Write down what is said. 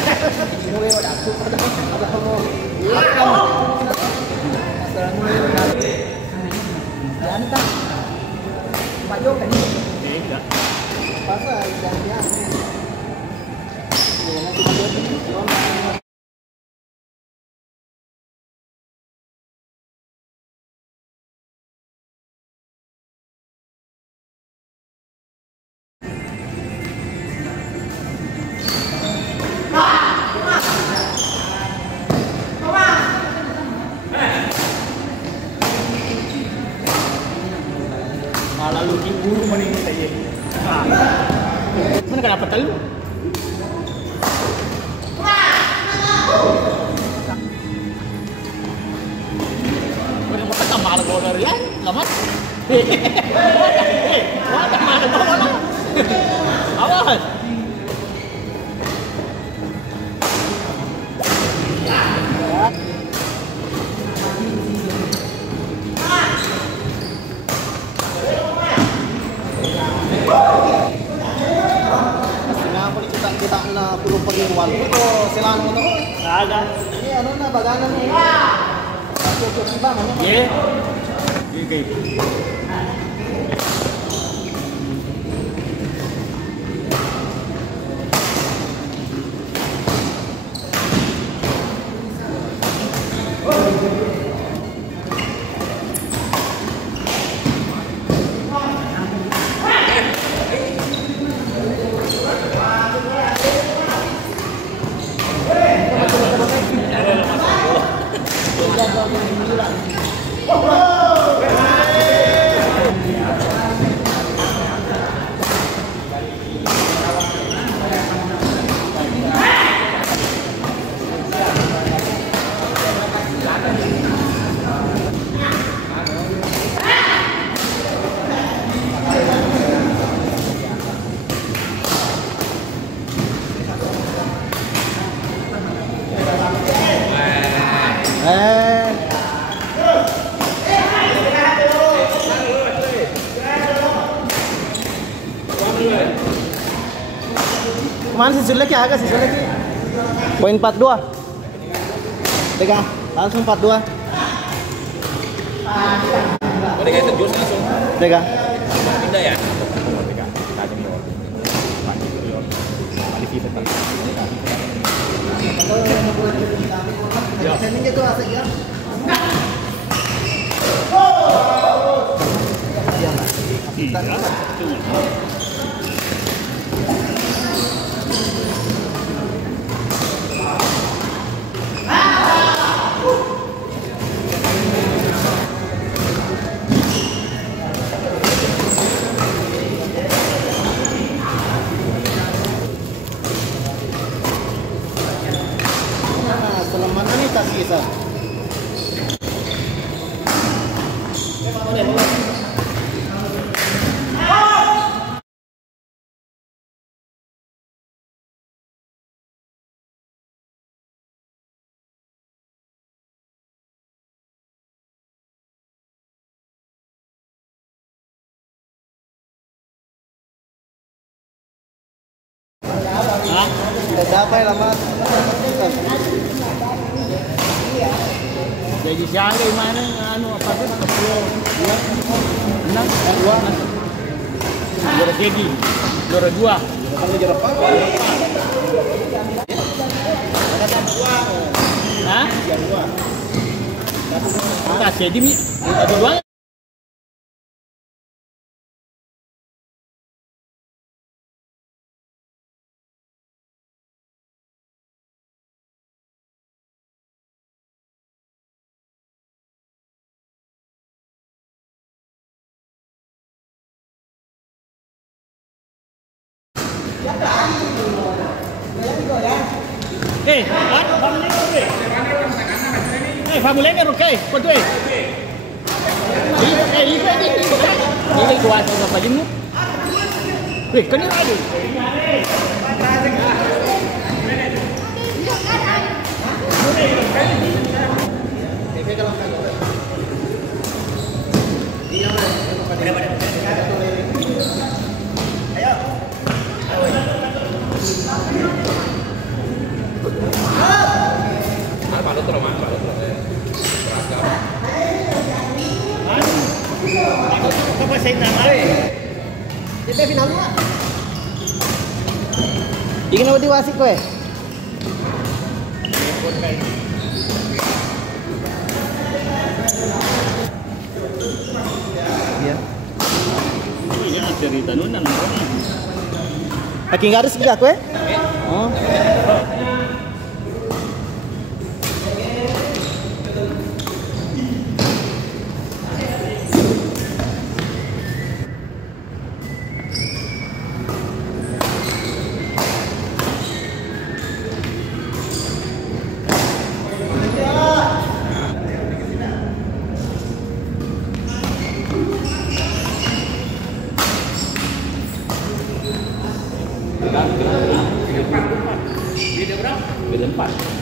Mulai ada aku ada kamu. Iya kamu. Sekarang mulai ada. Jangan tak. Pak Jo kan? Tidak. Pasal jangan. Nanti kita malah lu buru mending saja. Mana kan dapat telu? Mana mau tak malah gol dari ya? Lamat. Wah, tak malah gol lah. Awas. kita na puluh pagingwal ito sila ano no Ada. ini ano na baganan ni cukup ba ano Ye. Ye kayak. Kemana sih lagi agak sih lagi poin 42 pegang langsung 42 Boleh kayak terjun langsung. pegang Pindah ya. Pegang. Tajam yo. Balik kita kan. ya sending itu asik ya Selama ini tak kisah. Tidak dapat lama. Jadi siapa mana anu apa tu nak pulau dua, enam, dua, juara jadi, juara dua. Kamu juara apa? Hah? Juara dua. Tak jadi mi, ada dua. Famuleng kan okey, kau tu Ini kuat apa jenuh? Kan ni ada. Sampai final dua. Ingin apa diwasik kowe? Iya. Oh, ini cerita nunan. Lagi garis juga kowe? Oh. Beda berapa? Beda 4.